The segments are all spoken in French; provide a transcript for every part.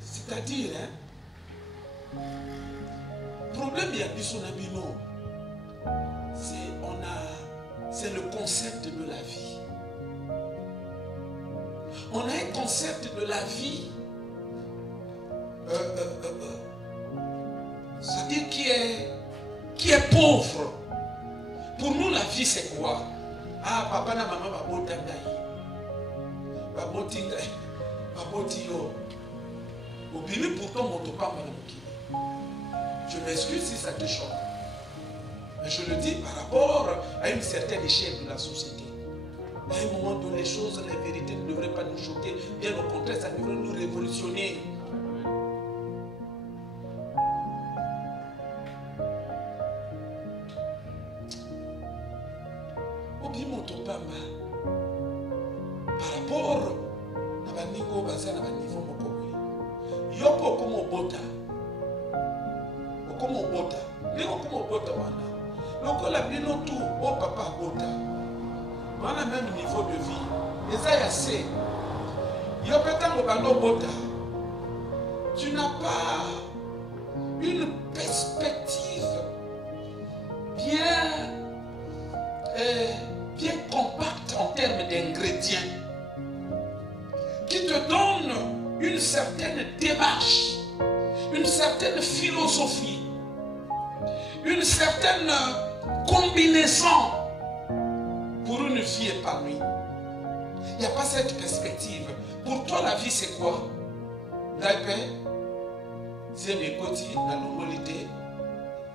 C'est-à-dire, problème il y a bisonabino, c'est le concept de la vie. On a un concept de la vie, c'est-à-dire qui est pauvre. Pour nous, la vie, c'est quoi? Ah, papa na maman, je m'excuse si ça te choque. Mais je le dis par rapport à une certaine échelle de la société. À un moment donné, les choses, les vérités ne devraient pas nous choquer. Bien au contraire, ça devrait nous révolutionner. Par rapport à un niveau yopo como bota leko bota wana lokola bino tout o papa bota wana même niveau de vie eza ya se yo petango bando bota tu n'as pas une perspective bien compacte en termes d'ingrédients qui te donne une certaine démarche, une certaine philosophie, une certaine combinaison pour une vie épanouie. Il n'y a pas cette perspective. Pour toi, la vie, c'est quoi? D'ailleurs, c'est mes côtés, la normalité.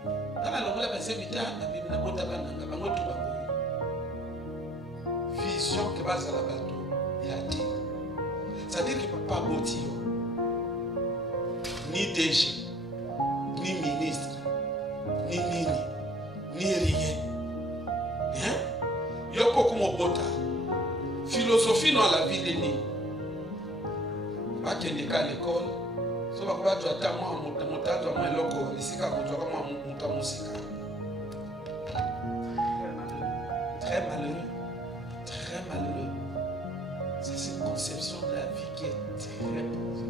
Dans la normalité, c'est vision que base à la bateau. C'est-à-dire qu'il ne peut pas bâtir ni DG, ni ministre, ni nini, ni rien. Hein? Yoko comme bota. Philosophie dans la vie de ni. Pas qu'il y ait à l'école. Si on va voir tu attends moi montato moi loko ici quand tu vas moi monta musique. Très malheureux. Très malheureux. C'est cette conception de la vie qui est très pauvre.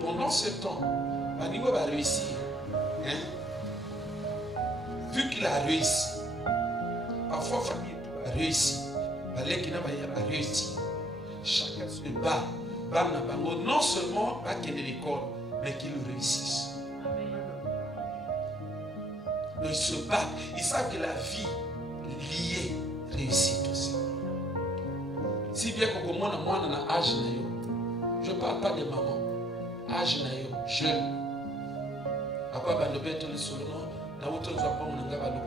Pendant ce temps, Manigo va réussir. Hein? Vu qu'il a réussi, parfois famille a réussi, Balekina va réussir. Chacun se bat. Non seulement pas qu'il ait l'école, mais qu'il réussisse. Ils se battent. Ils savent que la vie liée réussit aussi. Si bien que moi, dans l'âge, je ne parle pas de maman. Âge, jeune. Après, je vais te le sur le nom. Je vais te le dire, je vais te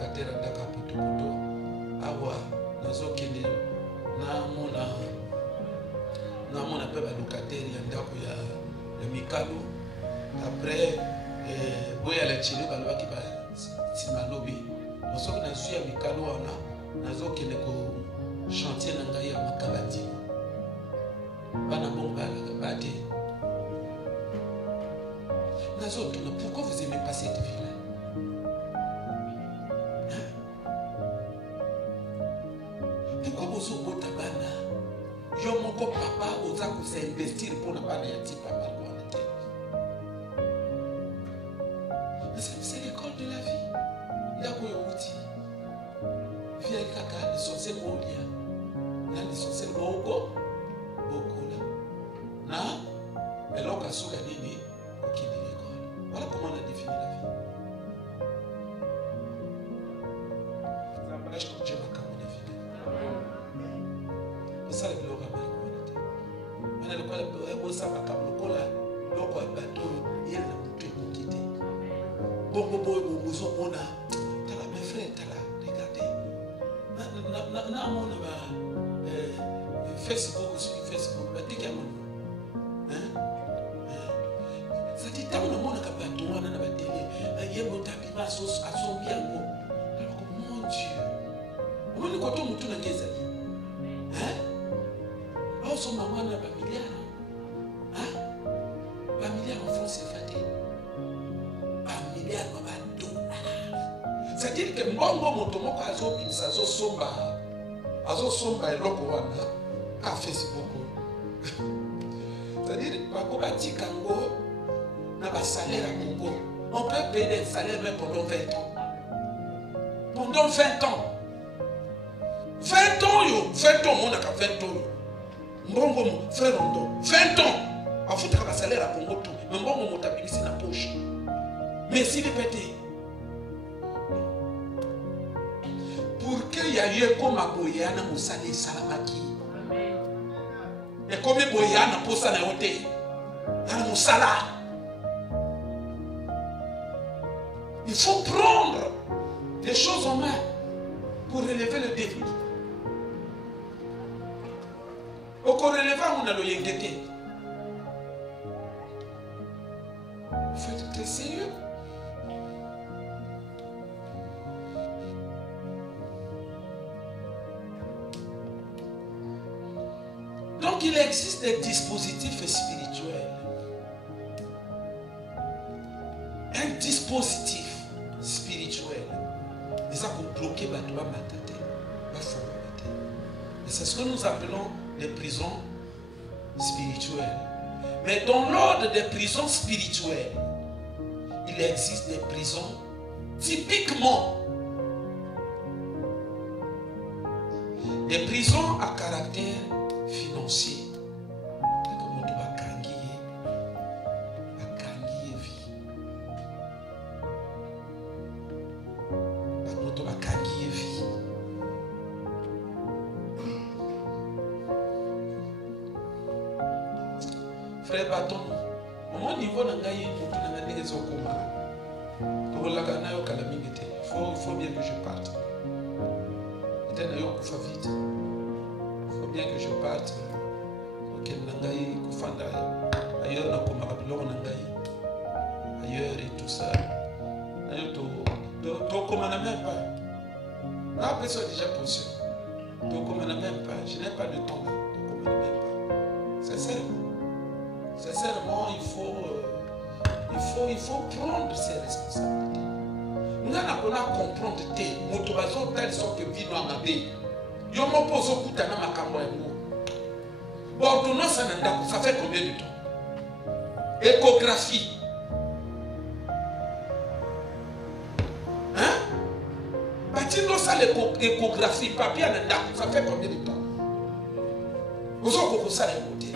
le na mon appel à locataire yandako ya mikalo après boya la chine balwa ki ba simalobi moso na zu ya mikalo wana nazo kene ko chantier na ngai ya makabati bana bomba bate nazo tuna pourquoi vous aimez pas cette ville? Pourquoi vous êtes tabana? Yo moko papa oza ko s'investir pour na bana ya ti papa ko na te. C'est l'école de la vie. Là où yo uti. Via kaka l'essentiel molia. Na l'essentiel boko boko là. Na eloka suka nini okindi l'école. Voilà comment on a défini la vie. Ça m'arrache comme Dieu m'a camouné vie. Ça le bloc à moi. On a le quoi le ça va comme le cola, le quoi le bateau, il y a la bouteille pour quitter. Bon on a t'as la mes frères t'as la regardez. Na on a Facebook sur Facebook, bah t'es qu'à mon. Hein? Ça dit tant on a mon bateau on a la télé, il y a mon tapis à son bien bon. Alors que mon Dieu. On a le coton mouton à Kézali. Hein? Son maman n'a pas milliard. Hein? Pas milliard en c'est fait. Un milliard de dollars. C'est-à-dire que mbongo motomoko azobimisa azosomba eloko wana ka Facebook. C'est-à-dire bako batika ngo na ba salaire à Congo. On peut payer des salaires même pendant 20 ans. Pendant 20 ans. 20 ans yo, 20 ans on a 20 ans. Mbongo mo frère Rondo, 20 ans. En fait ka salaire à Congo tout. Mais mbongo mo tabisi na poche. Mais s'il est pété. Pour qu'il y ait eu comme à Boyana Moussali Salamaki. Et comme Boyana pour ça n'a été. Dans Moussala. Il faut prendre les choses en main pour relever le défi. Au corrélevant, on a le yengete. Il faut être très sérieux. Donc il existe des dispositifs spirituels. Un dispositif spirituel. Et ça pour bloquer ma tête. Et c'est ce que nous appelons les prisons spirituelles. Mais dans l'ordre des prisons spirituelles, il existe des prisons typiquement des prisons à caractère financier. Frère Baton, au mon niveau, il faut bien que je parte. Il faut bien que je parte. Ailleurs et tout ça. Même pas. Après ça, déjà position. Je n'ai pas de temps là. Sincèrement, il faut prendre ses responsabilités. Nous allons comprendre que nous devons telle sorte que vie nous a mabé. Nous avons posé au bout de ma campagne. Bon, ça fait combien de temps? Échographie. Hein? Bâtiment ça l'échographie, papier ça fait combien de temps? Vous avez ça l'écouter.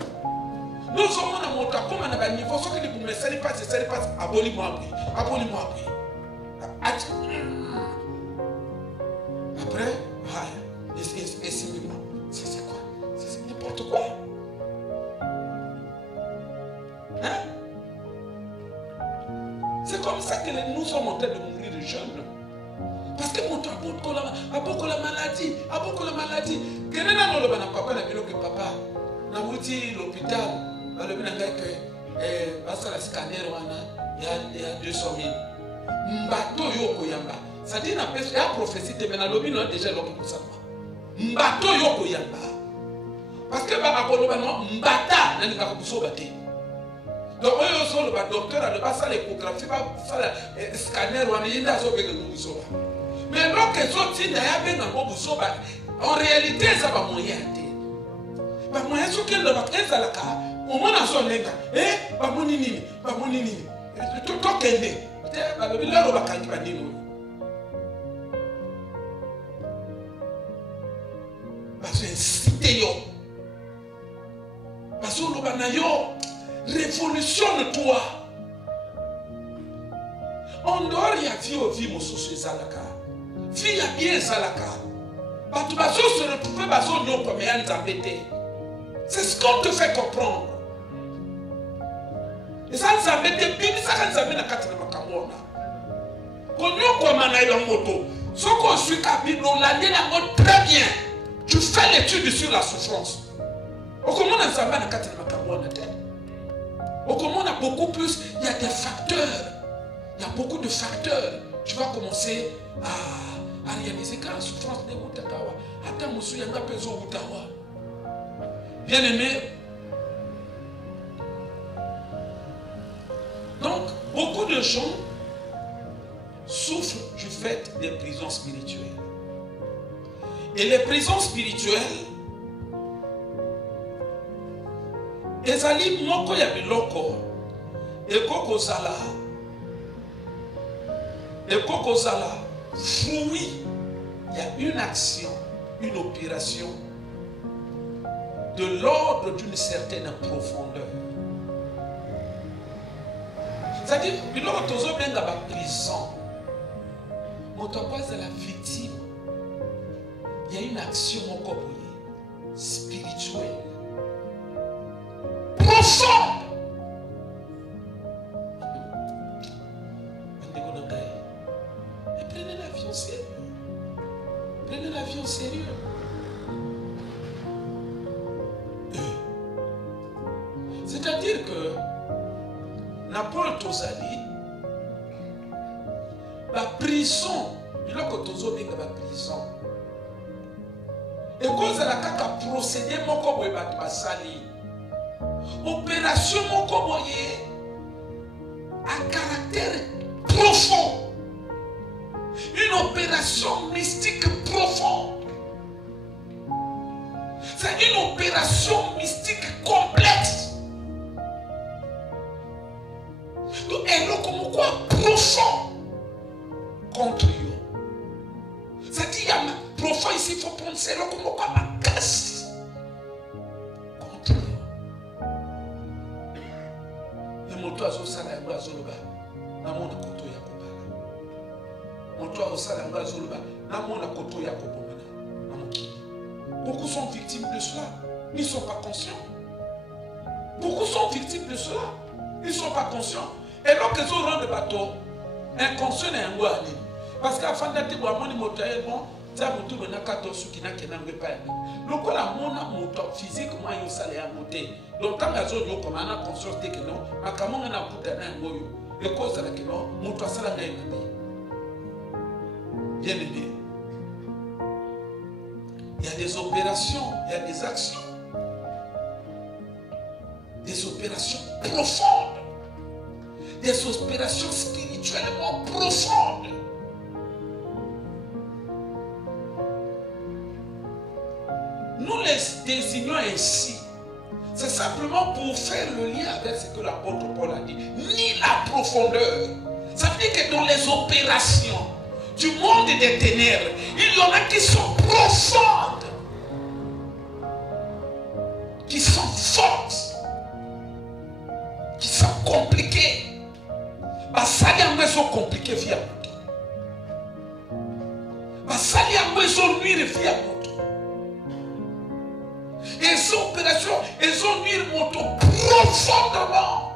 Nous sommes à mon temps, comme on a un niveau, ce que les boumets, ça n'est pas, abolis-moi après. Après, essayez-moi. C'est quoi? C'est n'importe quoi. Hein? C'est comme ça que nous sommes en train de mourir de jeunes. Parce que mon temps a beaucoup la maladie. Quel est le papa, papa, n'a pas l'hôpital. Le la scanner il y a 200 000. Mbato yoko yamba. Ça dit la prophétie de Benalobi non déjà l'homme pour ça. Mbato yoko yamba. Parce que mbata n'a pas pour sauver. Donc le docteur a pas ça l'échographie, pas ça scanner on est là sur le mais lorsque sorti d'ailleurs en réalité ça va moyen. Ba moyen sur quel va être la cas. Au moins dans son lenga, ba monini, tout kende, ba le bilaro ba kangi ba nino. Ba se incite yo. Ba so lo ba na yo, révolutionne-toi. En dehors ya vie mosusu ezalaka. Vie ya bien ezalaka. Ba tu ba so se retrouver ba so nyoko me ya nzambete. C'est ce qu'on te fait comprendre. Et ça nous a mis des bébés, ça nous a mis dans 4 mois. Quand nous sommes dans moto, ce qu'on suit, on l'a dit très bien. Tu fais l'étude sur la souffrance. Au comment on a mis dans 4 mois. Au comment on a beaucoup plus, il y a des facteurs. Il y a beaucoup de facteurs. Tu vas commencer à réaliser que la souffrance n'est pas Utakawa. Attends, monsieur, il y a un peu de Utawa. Bien aimé, gens souffrent du fait des prisons spirituelles. Et les prisons spirituelles, ezali moko ya biloko ekokozala fruit, il y a une action, une opération de l'ordre d'une certaine profondeur. C'est-à-dire, biloko tozo benga ba prison, moto pas la victime. Il y a une action moko boye spirituelle profonde. Et prenez l'avion sérieux. Prenez l'avion sérieux. C'est-à-dire que Napol Tozali, la prison, il a que la prison. Et cause la kaka procédé moko boye bat basali. Opération moko boye à caractère profond. Une opération mystique profonde. C'est une opération mystique complexe. Donc, elle est comme quoi profond contre eux. C'est-à-dire, il y a profond ici, il faut penser comme quoi ma casse contre eux. Et mon toit, je sais, il y a un koto ya kobala. Mon toit, je sais, il y a un koto ya kobomana. Beaucoup sont victimes de cela. Ils ne sont pas conscients. Beaucoup sont victimes de cela. Ils ne sont pas conscients. Et donc, ils ont rendu le bateau inconscient et angoissé. Parce qu'à la fin de la ça me tourne na kato qui n'a qu'un angle pas. Donc, la moto physique, moi, il s'allait à monter. Donc, quand la zone, comme on a conscience que non, ma camon a pris un goyo. Et cause à la que non, moto ça l'a gagné. Bien aimé. Il y a des opérations, il y a des actions. Des opérations profondes. Des opérations spirituellement profondes. Nous les désignons ainsi. C'est simplement pour faire le lien avec ce que l'apôtre Paul a dit. Ni la profondeur. Ça veut dire que dans les opérations du monde des ténèbres, il y en a qui sont profondes, qui sont fortes, qui sont compliquées. Ça sont compliquées via moto. Ça sont nuire via moto. Et ces opérations, elles ont nuire moto profondément.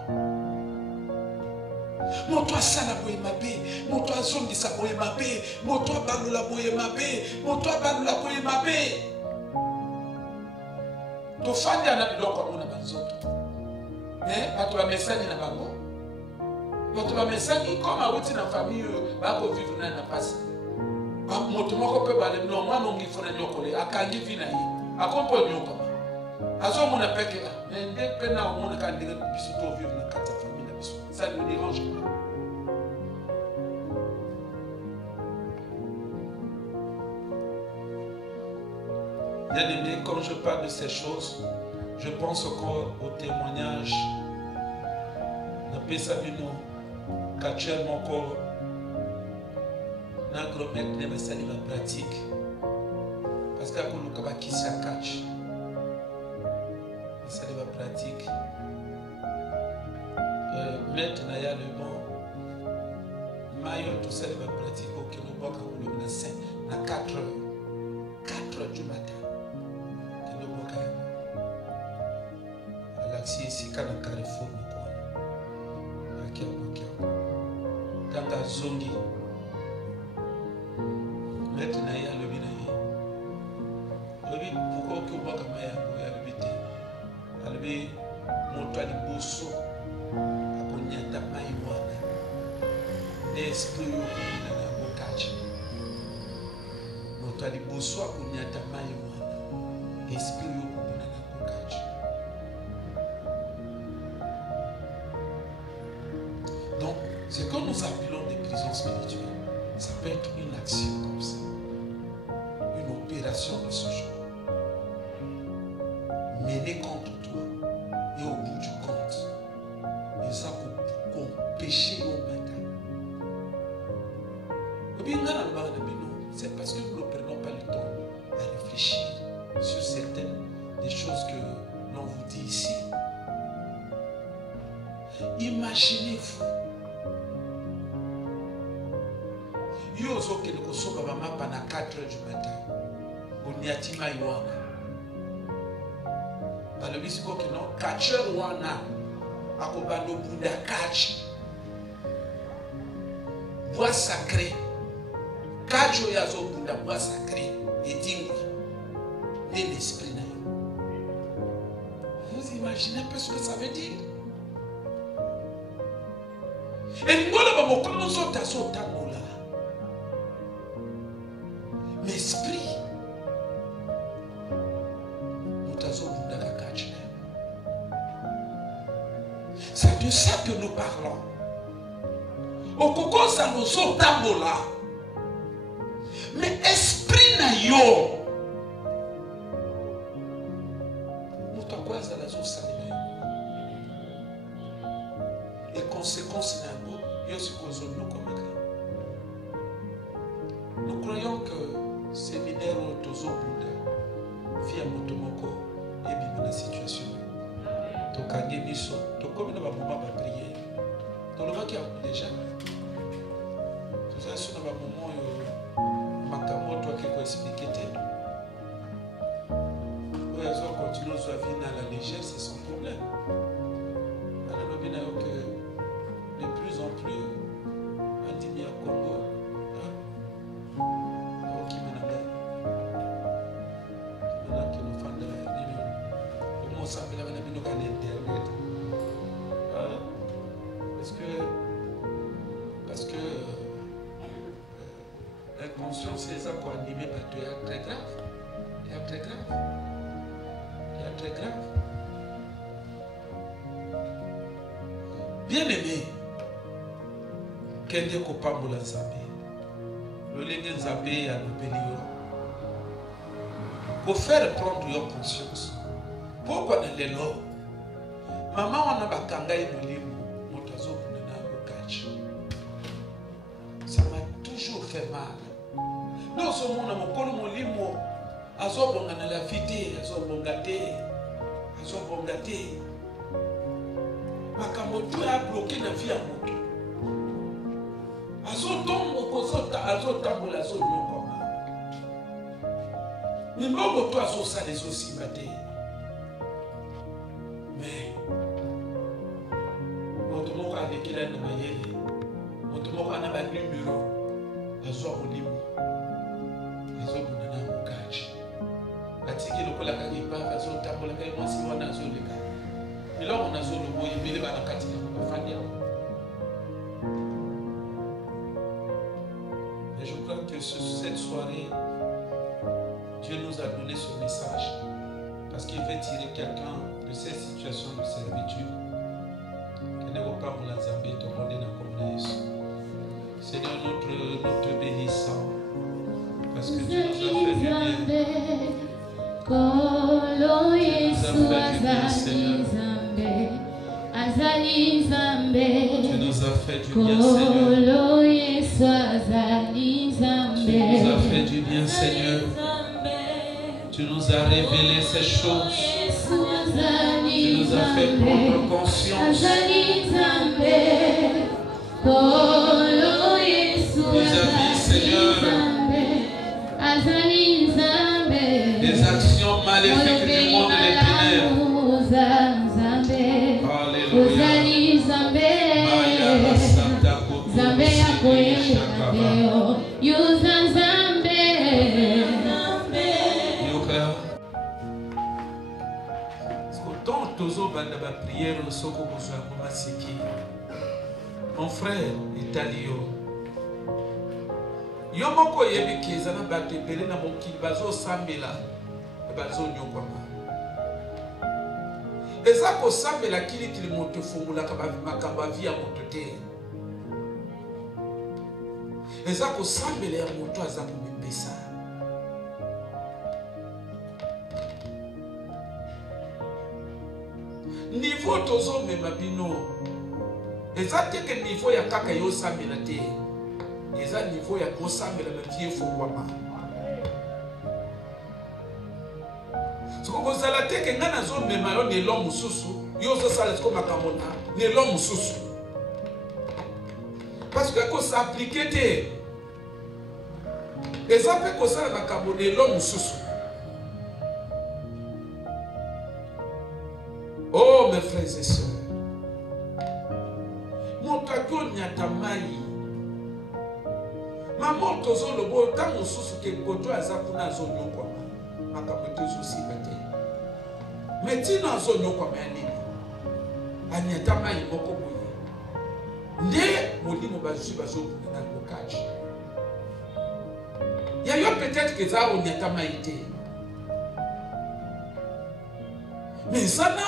Moto a sala boye mabe, moto a zongi sa boye mabe, moto a balula boye mabe, moto a balula boye mabe. To fandi ana biloko mona banzoto. Bato ba mesani na bango. Bato ba mesani comme a wuti na famille ba ko vivre na passe. Ba moto moko pe ba le no mwana ngi fona nyokole akangi vina yi. Akompo nyoko. Azo mona peke ndé pe na mona ka ndé biso to vivre na kata famille na biso. Ça ne me dérange pas. Bien aimé, quand je parle de ces choses, je pense encore au témoignage de Pesabino, qu'actuellement encore, notre mec n'est pas sali ma pratique. Parce qu'à nous kaba kisa catch, sali ma pratique. Maintenant il y a le bon, maillot tout sali ma pratique au Kenoboka ou le Nassin, à 4 heures du matin. Si ici quand on carrefour quand on zongi maintenant il y a le binaï le pourquoi que vous avez le bité le bité montre les bosso à connaître maïwana l'esprit au bocage montre les bosso à connaître maïwana esprit au bocage. Donc, Ce que nous appelons des prisons spirituelles, ça peut être une action comme ça. Une opération de ce genre. Menée contre toi. Et au bout du compte, et ça qu'on péché au matin. C'est parce que nous ne prenons pas le temps à réfléchir sur certaines des choses que l'on vous dit ici. Imaginez-vous. Yozo que nous sommes pendant 4 heures du matin. Oniatima Yoana. Dans le bisco que non, 4 heures Wana. Akobano Bunda Kachi. Bois sacré. Kajo yazo Bunda bois sacré. Et dingue. Et l'esprit. Vous imaginez un peu ce que ça veut dire? Et nous l'esprit, c'est de ça que nous parlons. Au coco, ça nous sort là. Mais esprit na yo. Nous t'envoyons à la zone salimée. Et conséquence n'a pas. Nous croyons que ces minéraux Tozo Bouddha, via Motomoko, et bien la situation. Tokanye Miso, Tokomi n'a pas moment de prier. Dans le qui a déjà. Tout ça, c'est un moment où Makamo, toi qui peux expliquer. Oui, elles ont continué à vivre dans la légère, c'est son problème. Alors, nous avons que de plus en plus, on dit bien Congo. Parce que l'inconscience les a pour animer par Dieu est très grave. Il est très grave. Il est très grave. Bien aimé, Kende Kopambola Nzambe, le Lenge Nzambe a l'opélion. Pour faire prendre your conscience. Pourquoi ne l'élo? Maman, on a bakanga et moulimu, motazo kunena okachi. Ça m'a toujours fait mal. Nous sommes en mokolo moulimu, azo bongana la vité, azo bongate. Makamoto a bloqué la vie à moto. Azo tombo kozota, azo tambola, azo nyokoma. Nimbogo to azo sa les aussi maté. Mais, Motomoko a déclaré dans ma yéli, Motomoko a un numéro, Azo Moulimu, Azo Mounana Moukachi. Atiki le Kola Kanipa, Azo Tabola Kaima Siwana Azo Leka. Mais là, on a Azo le Boy, mais les Banakati, et je crois que cette soirée, Dieu nous a donné ce message parce qu'il veut tirer quelqu'un de cette situation de servitude. Seigneur, nous te bénissons parce que Dieu nous a fait du bien. Tu nous as fait du bien, Seigneur. Tu nous as révélé ces choses. Tu nous as fait prendre conscience vis-à-vis, Seigneur, des actions maléfiques du monde des ténèbres. Alléluia. Mon frère, Italio. Yomoko yebiki zana bate belena mokili bazo sambela bazo nyokoma. Ezako sambela kili moto fungula kaba makamba via moto te. eza kosambela ya moto aza komipesa. Niveau tozomema bino eza teke niveau ya kaka yosambela te, eza niveau ya kosambela na vie fungwama. Soko kozala teke nga nazomema yo nelo mosusu yo ozosala siko makambo na nelo mosusu, parce que kosaplike te, eza mpe kosala makambo nelo mosusu. Oh mes frères et sœurs, moto akonyata mai mama tozoloba ntango mosusu ke koto aza kuna azonyokwama makambo te ezosika te, me ntina azonyokwama ya nini? Anyata mai moko boye nde molimo bazwi bazobuna na lokaji ya yo, peut-être que eza onyata mai te, mais sana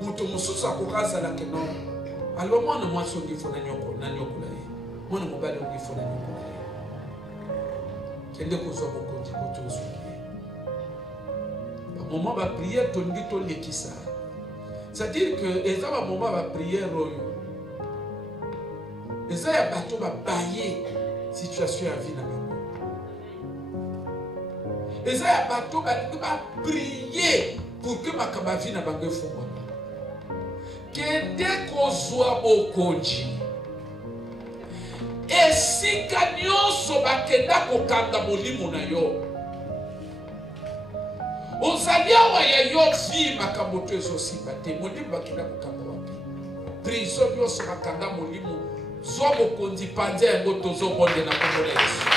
moto mosusu akokazalaka non alo mwana mwasi ongifo na nyokola ye, mwana mobali ongifo na nyokola ye, kende kozwa bokonzi koto ozwaki ye. Bamoment bapriere tolingi tolekisa, c'est-à-dire que eza bamoment bapriere oyo eza ya bato babaye situation ya vie na bango, eza ya bato balingi baprier pour que makamba vie na bango efungwama. Kende kozwa bokonzi esika nyonso bakenda kokanga molimo na yo, ozali awa ya yo vi makambo to ezosimba te, molimo bakenda kokanga wapi? Prison nyonso bakanga molimo, zwa bokonzi panza yango tozobonde na kombo na Yesu.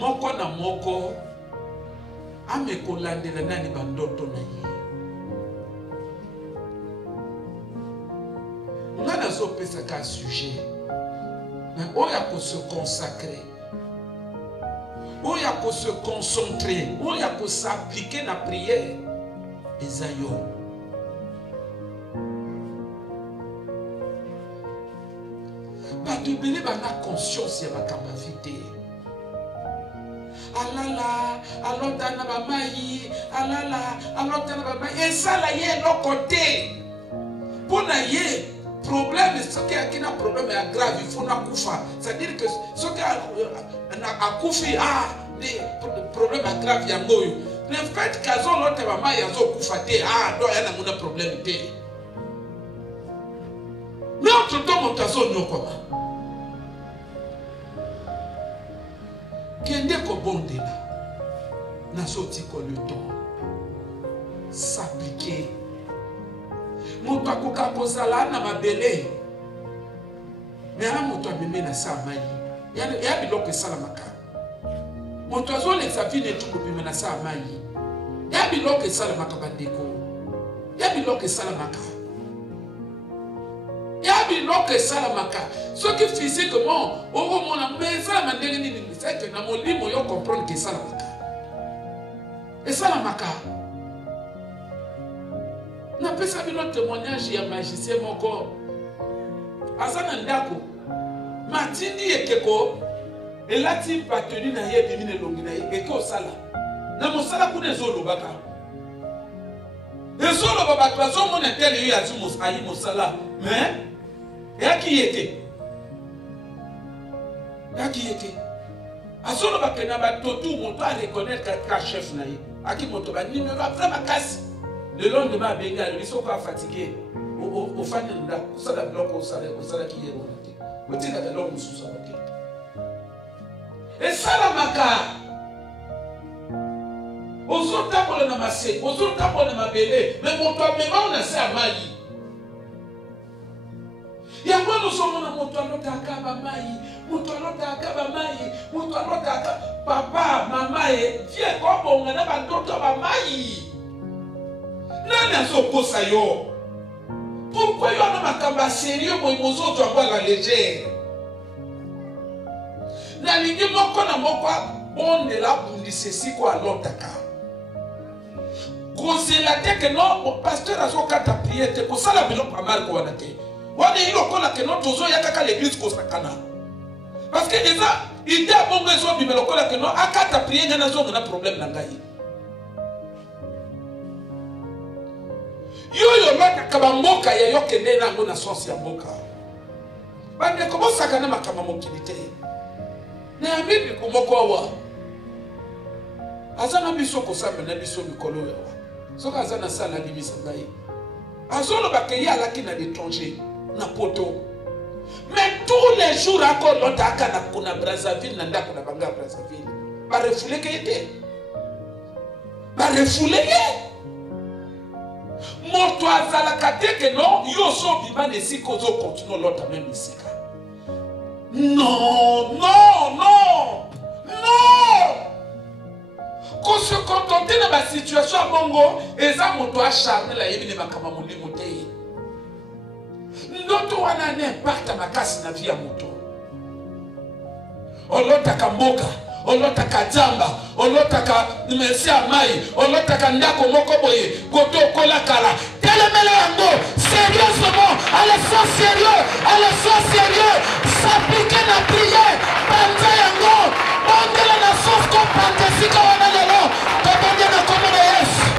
Moko na moko amekolandela nani bandoto na ye. Ngana zo pesa ka sujet. Mais oya ko se consacrer. Oya ko se concentrer, oya ko s'appliquer na prière. Ezayo. Ba tu bele ba na conscience ya makamba vite. Alala, alota na bamai, alala, alota na bamai. Et ça là, yé l'autre côté. Pour naïe, problème, ce qui a un problème grave, il faut na koufa. C'est-à-dire que ce qui a koufi, des problèmes graves, il y a moyo. Le fait qu'à zone l'autre bamai, il y a zone koufa, non, il y a un problème. Mais entre temps, mon tazo, non, comment? Kende ko bondela na soti ko le temps s'appliquer moto akoka kozala na mabele mais ana moto ameme na sa mai ya biloko esalamaka moto azolekisa vino etungobima na sa mai ya biloko esalamaka bandeko ya biloko esalamaka ya biloko esalamaka soki physiquement okomona mais esalama ndenge nini seke na molimo yo comprendre ke esalamaka napesa bino témoignage ya magicien moko aza na ndako matindi ekeko elati batenu na ye ebimi na elongi na ye eke osala na mosala kuna ezolobaka ezoloba bato bazomona tele yo ayi mosala mais eyaki ye te azolobaka na batotu moto areconnaître ka chef na ye aki moto banimero apres makasi le lendemain abengi alobi soko afatigué ofandi ndako osala biloko osalaki ye wana te otikaka eloko mosusu aba te esalamaka ozotambola na mase ozotambola na mabele me moto amema na se ya mai yango ozomona moto alotaka bamai moto alotaka bamai moto alotaka papa mama ye vie kobonga na bandoto bamai nani azokosa yo pourquoi yo na makambo ya sérieux boye mozoto yango ala légère nalingi moko na moko abondela abundisa esiko alotaka kozela te ke no pasteur azokata priere te kosala biloko amarko wana te wana ilokola ke no tozoya kaka l'église kosakana parce que eza ide abongo ezobima lokola ke no akata priere nga nazonga na problème na ngai yoyo lotaka bamboka ya yokende nango na sosi ya mboka bandeko bosakana makambo mokili te na ya bibliku moko awa aza na biso kosamba na biso mikolo yawa soki aza na sala alimisa ngai azolobaka ye alaki na l'étranger na poto mais tous les jours akolotaka na kuna Brazzaville na ndako na banga Brazzaville barefuleke ye te barefule ye moto azalaka te ke no yo sobima na esika ozokontinue olota meme esika non qu'on se contenter de ma situation à Mongo et ça mon doigt charnel à yébi ne makama molimo te ndoto wana n'impact à ma casse na vie à moto olotaka mboka olotaka jamba olotaka merci à mai olotaka ndako moko boye koto kola kala telemela yango sérieusement allez sérieux s'appliquer na prière panza yango ongela na sauce ko pantesika wana lelo tobonde na komona Yesu.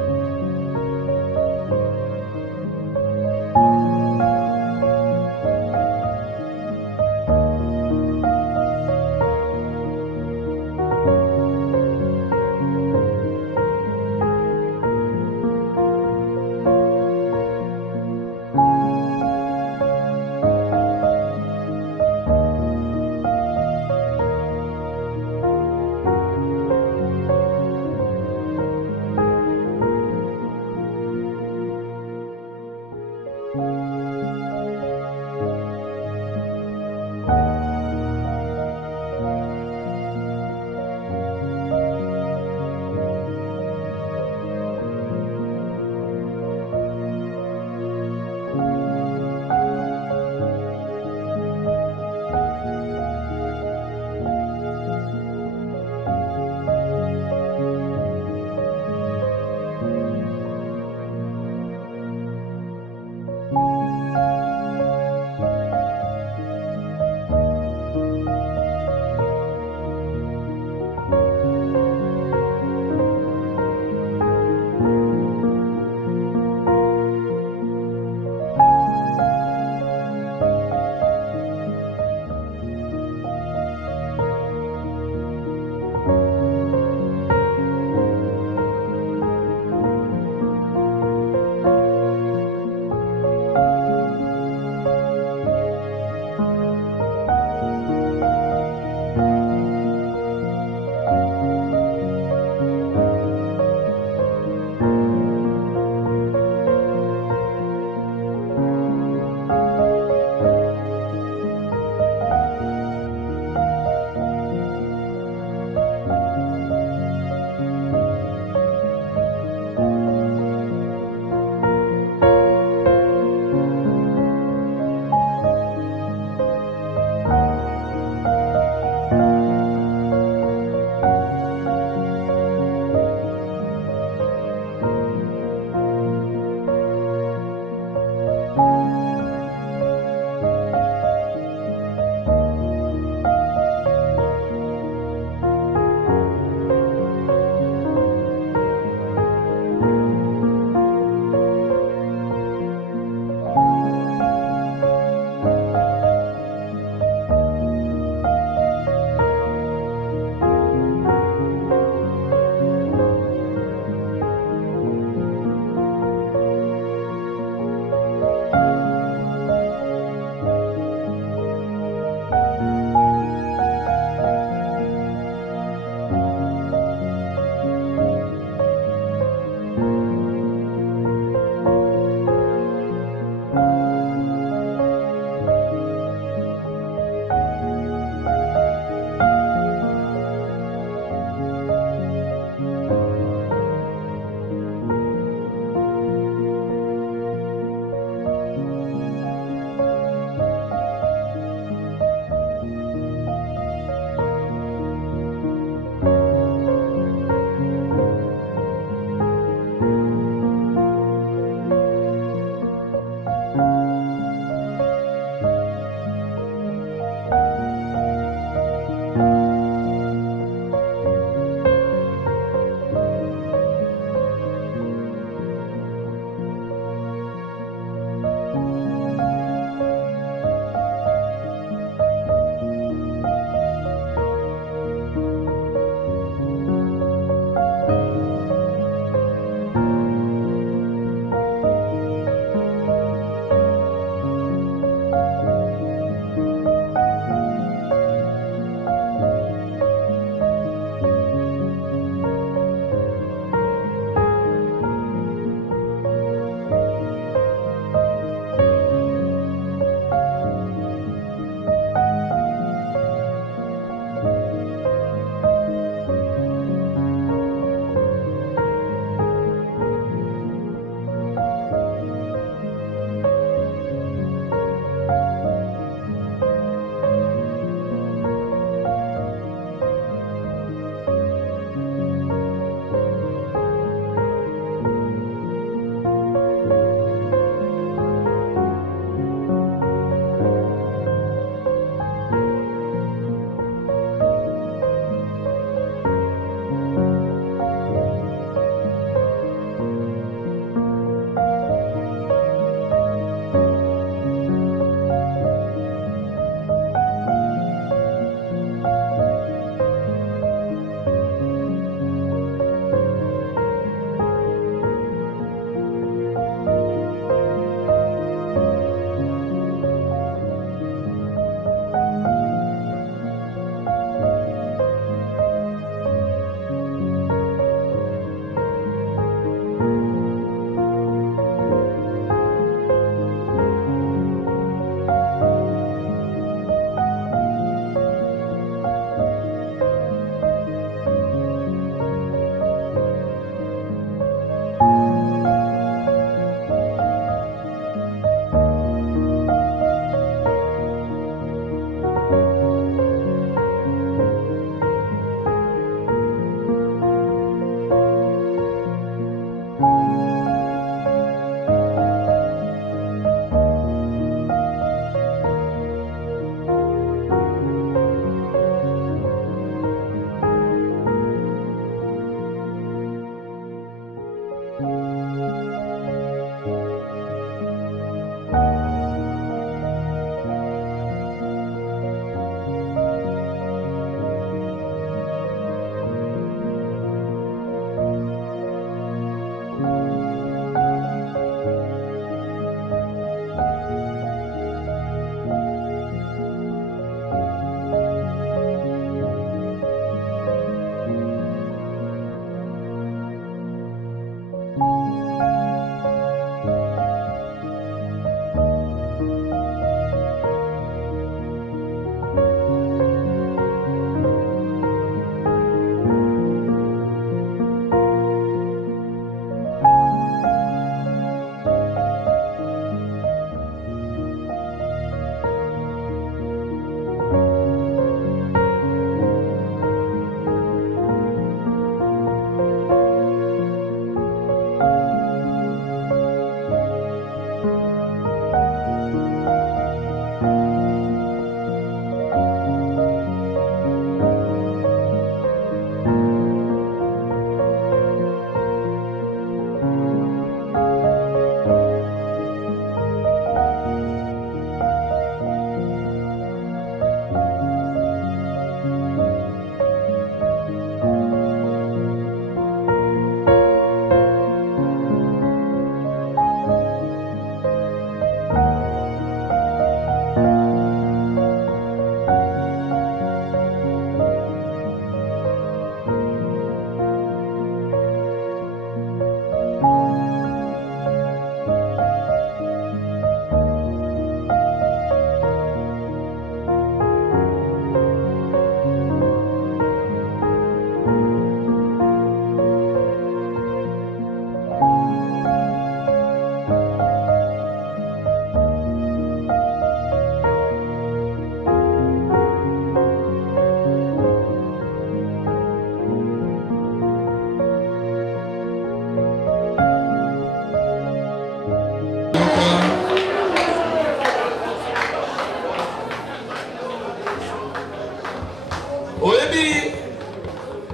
Oyebi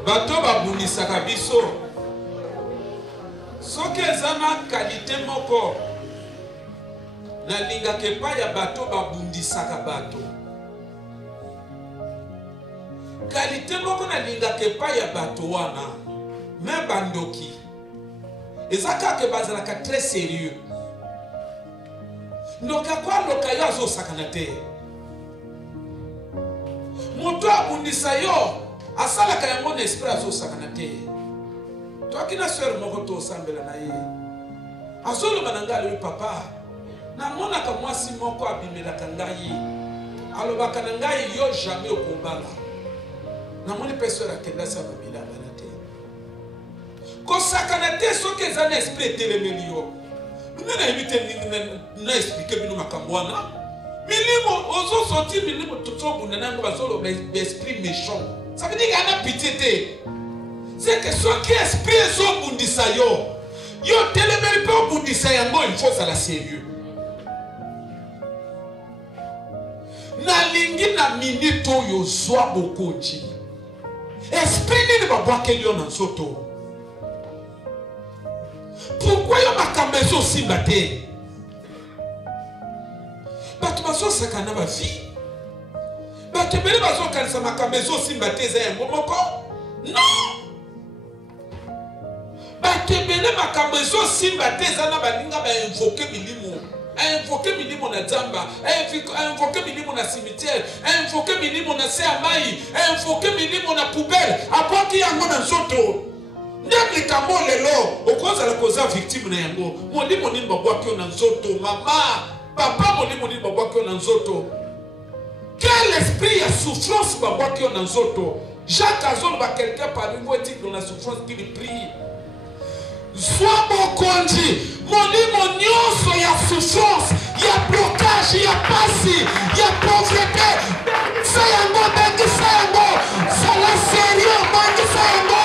bato babundisaka biso soki eza na qualité moko nalingaka epai ya bato babundisaka bato. Qualité moko nalingaka epai ya bato wana me bandoki eza kaka bazalaka très sérieux. Ndoka kwa loka yo azosakana te. Moto abundisa yo asalaka yango na esprit azosakana te. Toki na sœur moko tosambela na ye azoloba na ngai papa namonaka mwasi moko abimelaka ngai alobaka na ngai yo jamais okombala. Namoni pe sœur akenda sa babila bana te kosakana te soki eza na esprit etelemeli yo. Nuna imite na expliquer bino makambo wana milimo ozo sorti milimo tozobunda nango bazoloba esprit méchant. Ça veut dire qu'il y a pitié te. C'est que ce qui esprit ezobundisa yo yo telemeli pe obundisa yango il faut ça la sérieux. Nalingi na minute oyo zwa bokonji esprit nini babwakeli yo na nzoto. Pourquoi yo makambo ezosimba te? Bato bazosakana bavi bato ebele bazokanisa makambo ezosimba te eza yango moko. Non, bato ebele makambo ezosimba te eza na baninga bainvoke milimo. Invoke milimo na Zamba, invoke milimo na cimetière, invoke milimo na se amai, invoke milimo na poubelle. Apoti yango na nzoto. Ndemli kamo lelo, okozala koza victime na yango. Molimo nini babwaki yo na nzoto, mama, papa molimo nini babwaki yo na nzoto. Quel esprit ya souffrance babwaki yo na nzoto. Jacques Azol ba quelqu'un parmi vous est dans la souffrance qu'il prie. Sois bokonji, molimo nyonso ya souffrance, ya blocage, ya pasi, ya pauvreté. Bengisa yango, c'est la sérieux, bengisa yango.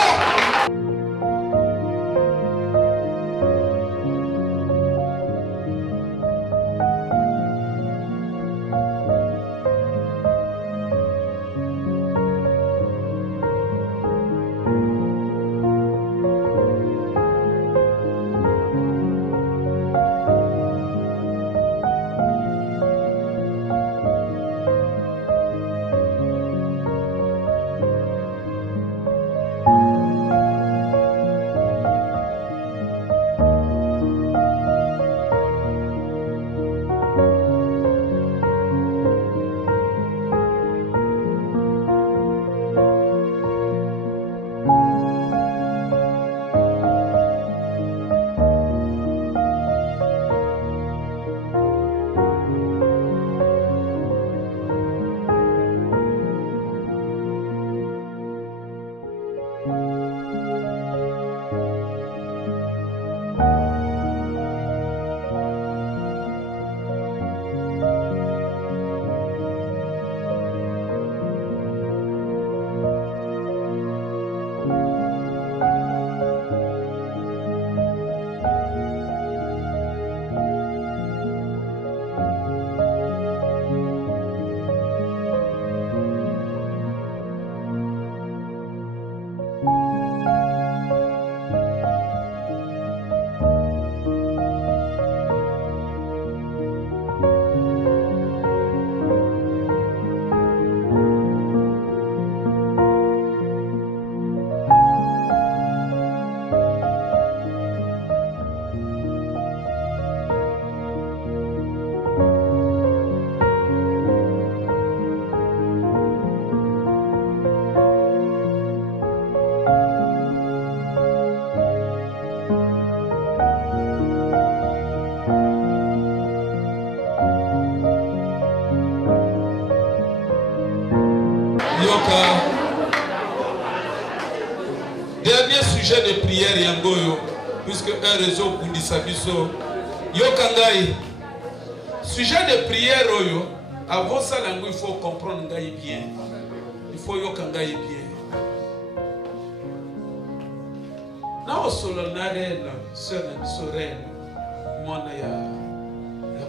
Dernier sujet de prière yangoyo, puisque un réseau Bundisabiso, Yokangai. Sujet de prière oyo, avant ça il faut comprendre ngai bien. Il faut Yokangai bien. Na osolo na reine, sœur na biso reine, mwana ya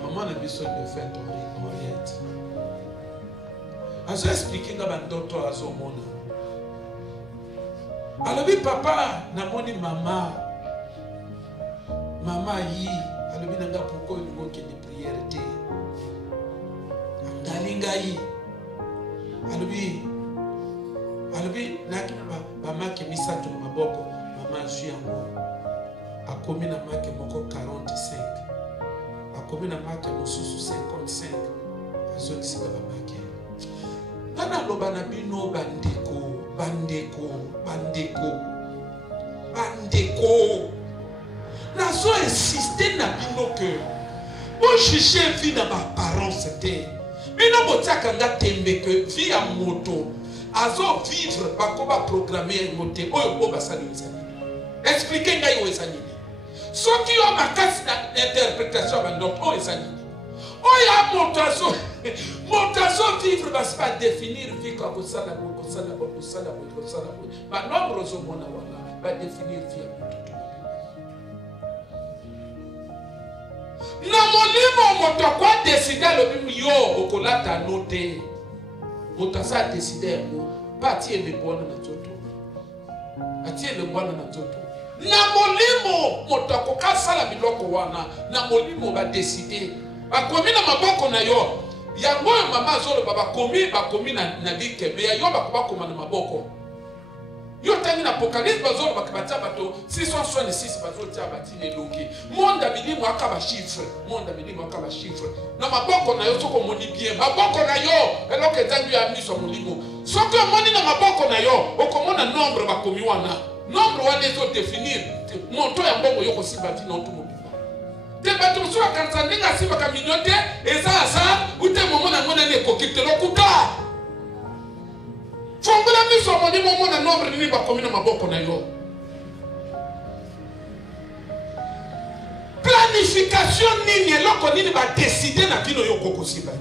maman na biso de fête Henriette. Azo expliquer nga bandoto azomona. alobi papa namoni mama yi alobi nanga pourquoi il faut que les prières te ngalinga yi alobi nakina ba make misato na maboko mama zwi yango akomi na make moko 45 akomi na make mosusu 55 azongisi ba make bana loba na bino bandeko nazo insister na bino que bon chercher vie na ba parents c'était bino botiaka nga tembe que vie ya moto azo vivre bakoba programmer moté oyo bo basali ezali expliquer ngai oyo ezali soki yo makasi na interprétation ba ndoko oyo ezali oya moto azo vivre basi pas définir vie kwa kosala ba nombre zo mona wala ba définir vie ya moto na molimo moto kwa décider le bim yo okolata noté moto sa décider mo parti le bona na toto atie le bona na toto na molimo moto akokasala biloko wana na molimo ba décider bakomi na maboko na yo yango mama zolo bakomi na bikebe ya yo bakoma na maboko yo tangi na apocalypse bazolo bakabatia bato 666 bazotia batile loki monde milimo akaba chiffre na maboko na yo soko moni bien maboko na yo eloko etangi ya miso molimo soko moni na maboko na yo okomona nombre bakomi wana nombre wana ezo définir monto ya mbongo yo kosimba vina otumo te bato so akanza ndinga simba ka minyote eza asa ute momona ngona ne kokite lokuta fongola miso molimo mona nombre nini bakomi na maboko na yo planification nini eloko nini ba décider na bino yo kokosimba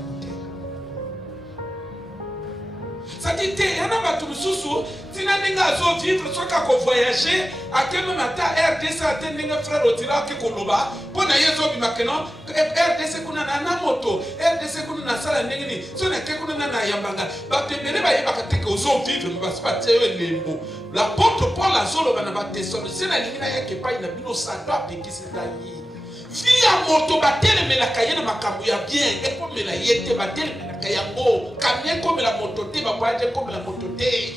ça dit te yana bato mususu tina ninga zo vivre soka ko voyager akeme mata RDC atendenga frère otira ke koloba pona yezo bimakeno RDC kuna na moto RDC kuna na sala ndengini so na ke kuna na yambanga bapembele ba yeba kateke ozo vivre mbasipate yo lembo l'apôtre Paul azolo bana ba Thessaloniciens na lingina yake pai na bino sato apekisi dai via moto batele melaka yena makambo ya bien eko mela yete batele melaka yango kamye ko mela moto te ba baje ko mela moto te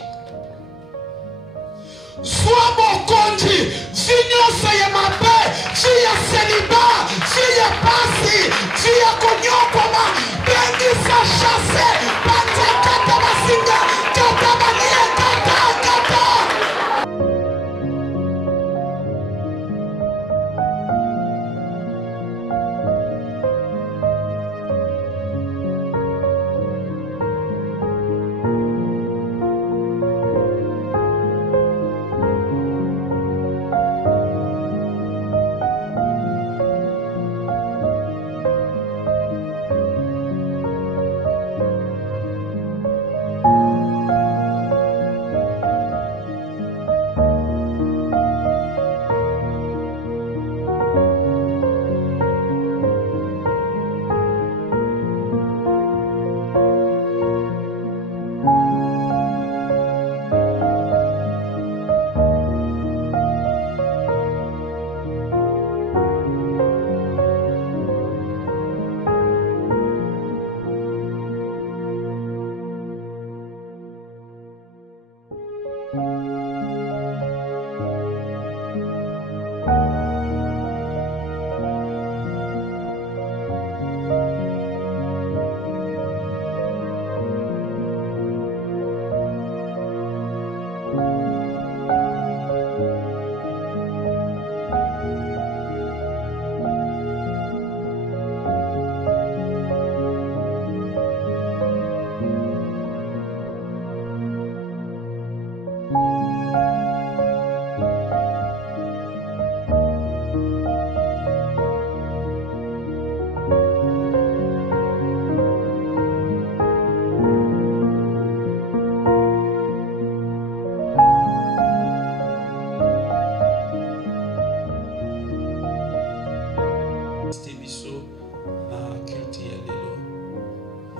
soit mokonzi vinyosa ya mabe via celibat via pasi via konyokoma bengi sa chasse pate kata basinga kata bania kata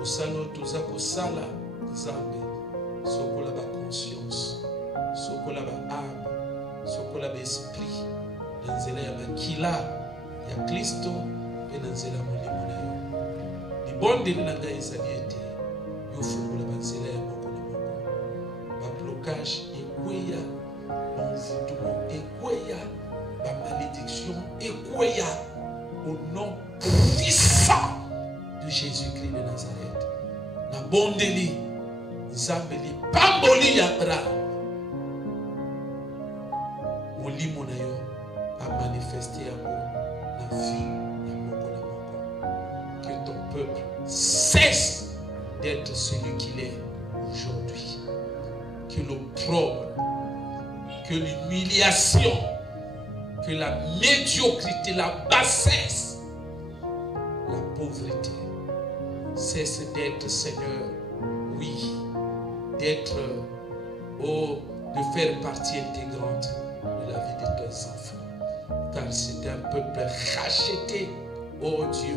Osano toza kosala Nzambe sokola ba conscience sokola ba âme, sokola ba esprit, na nzela ya makila ya Kristo pe na nzela molimo na yo. Libondeli na ngai ezali ete yo fungola ba nzela ya moko na moko. Ba blocage ekweya, envoûtement ekweya, ba malédiction ekweya au nom puissant de Jésus-Christ de Nazareth. Na bondeli Nzambe li pamboli ya Abraham. Molimo na yo a manifesté yango na vie ya moko na moko. Que ton peuple cesse d'être celui qu'il est aujourd'hui. Que l'opprobre, que l'humiliation, que la médiocrité, la bassesse, la pauvreté cesse d'être, Seigneur, oui, d'être, de faire partie intégrante de la vie de tes enfants. Car c'est un peuple racheté, oh Dieu,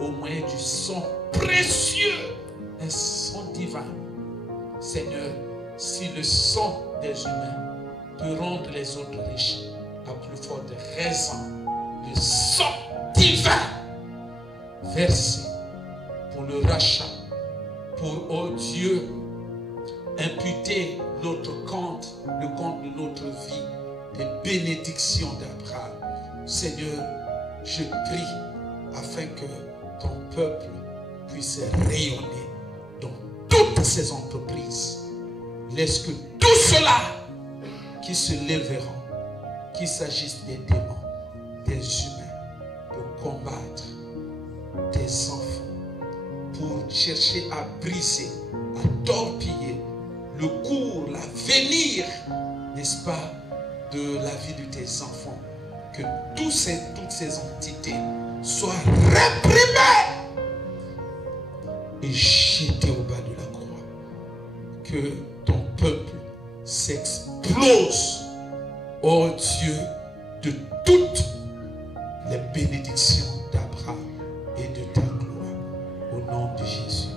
au moyen du sang précieux, un sang divin. Seigneur, si le sang des humains peut rendre les autres riches, à plus forte raison, le sang divin versé pour le rachat, pour, oh Dieu, imputer notre compte, le compte de notre vie, des bénédictions d'Abraham. Seigneur, je prie afin que ton peuple puisse rayonner dans toutes ces entreprises. Laisse que tout cela qui se lèveront, qu'il s'agisse des démons, des humains, pour combattre tes enfants, pour chercher à briser, à torpiller le cours, l'avenir, n'est-ce pas, de la vie de tes enfants. Que toutes ces entités soient réprimées et jetées au bas de la croix. Que ton peuple s'explose, ô Dieu, de toutes les bénédictions d'Abraham et de ta gloire. Au nom de Jésus.